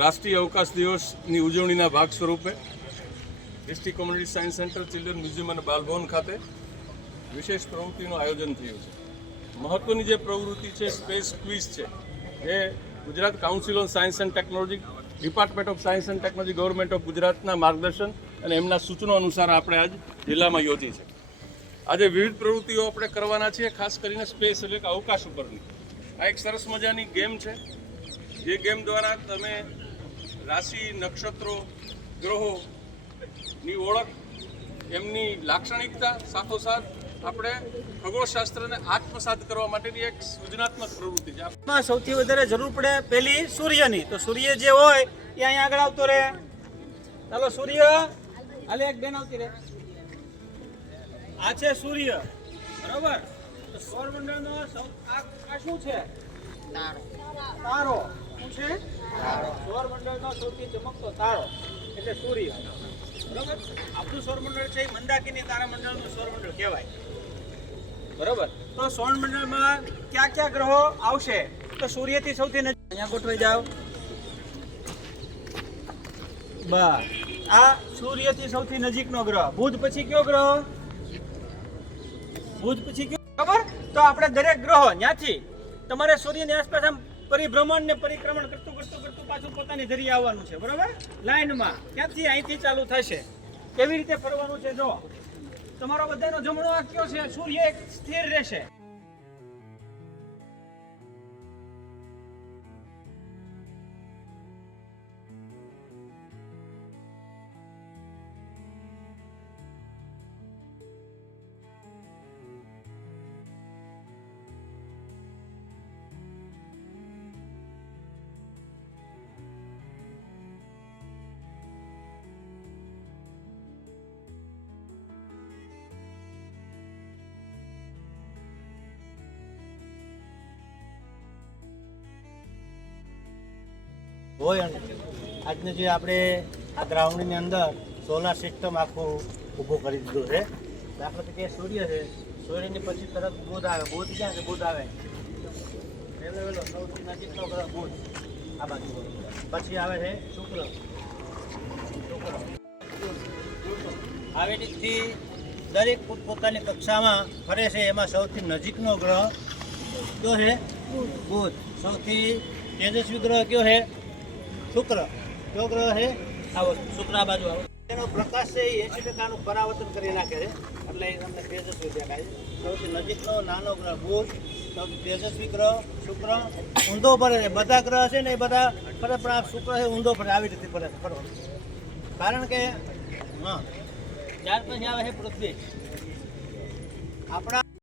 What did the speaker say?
રાષ્ટ્રીય અવકાશ દિવસની ઉજવણીના ભાગ સ્વરૂપે district community science centre, children museum અને બાલભવન ખાતે વિશેષ પ્રવૃત્તિનું આયોજન થયું છે. મહત્વની જે પ્રવૃત્તિ છે સ્પેસ ક્વિઝ છે, એ Gujarat council on science and technology, department of science and technology, government of ગુજરાતના માર્ગદર્શન અને એમના સૂચનો અનુસાર આપણે આજ જિલ્લામાં યોજી છે. આજે વિવિધ પ્રવૃત્તિઓ આપણે કરવાના છીએ, ખાસ કરીને સ્પેસ એટલે કે અવકાશ ઉપરની. આ એક સરસ મજાની ગેમ છે. જે ગેમ દ્વારા તમે રાશિ, નક્ષત્રો, ગ્રહોની ઓળખ, એમની લાક્ષણિકતા સાથોસાથ આપણે ખગોળશાસ્ત્રને આત્મસાત કરવા માટેની એક સૃજનાત્મક પ્રવૃત્તિ છે. આમાં સૌથી વધારે જરૂર પડે પહેલી સૂર્યની. તો સૂર્ય જે હોય એ અહીંયા આગળ આવતો રહે. ચાલો સૂર્ય, હાલે એક બેન આવતી રહે. આ છે સૂર્ય, બરોબર. તો સૌરમંડળનો આ શું છે? તારો. શું છે? સૌરમંડળનો સૌથી ચમકતો તારો એટલે સૂર્ય, બરોબર. આપણું સૌરમંડળ છે એ મંદાકિની તારામંડળનું સૌરમંડળ કહેવાય, બરોબર. તો સૌરમંડળમાં કયા કયા ગ્રહો આવશે? તો સૂર્યથી સૌથી નજીક અહીંયા ગોઠવાઈ જાવ. બસ, આ સૂર્યથી સૌથી નજીકનો ગ્રહ. બુધ પછી કયો ગ્રહ? બુધ પછી કયો? ખબર? તો આપણે દરેક ગ્રહો ત્યાંથી તમારે સૂર્યની આસપાસ આમ પરિભ્રમણ ને પરિક્રમણ કરતું પાછું પોતાની ધરી આવવાનું છે, બરોબર. લાઈનમાં ક્યાંથી અહીંથી ચાલુ થશે. કેવી રીતે ફરવાનું છે જો. તમારો બધાનો જમણો હાથ કયો છે? સૂર્ય એક સ્થિર રહેશે. હોય. અને આજને જે આપણે આ ગ્રાઉન્ડની અંદર સોલાર સિસ્ટમ આખું ઊભું કરી દીધું છે. દાખલા તરીકે સૂર્ય છે, સૂર્યની પછી તરત બુધ આવે. બુધ ક્યાં છે? બુધ આવે વહેલો સૌથી નજીકનો ગ્રહ બુધ આ બાજુ. પછી આવે છે શુક્ર. આવી રીતથી દરેક પોતપોતાની કક્ષામાં ફરે છે. એમાં સૌથી નજીકનો ગ્રહ કયો છે? બુધ. સૌથી તેજસ્વી ગ્રહ કયો છે? શુક્ર. કયો ગ્રહ છે? આવો શુક્ર આ બાજુ આવો. એનો પ્રકાશ છે એ 80% પરાવર્તન કરી નાખે છે, એટલે એ તમને તેજસ્વી દેખાય છે. સૌથી નજીકનો નાનો ગ્રહ બુધ, સૌથી તેજસ્વી ગ્રહ શુક્ર. ઊંધો ફરે છે. બધા ગ્રહ છે ને એ બધા ફરે, પણ આ શુક્ર છે ઊંધો ફરે. આવી રીતે ફરે છે, ફરવા. કારણ કે ત્યાર પછી આવે છે પૃથ્વી. આપણા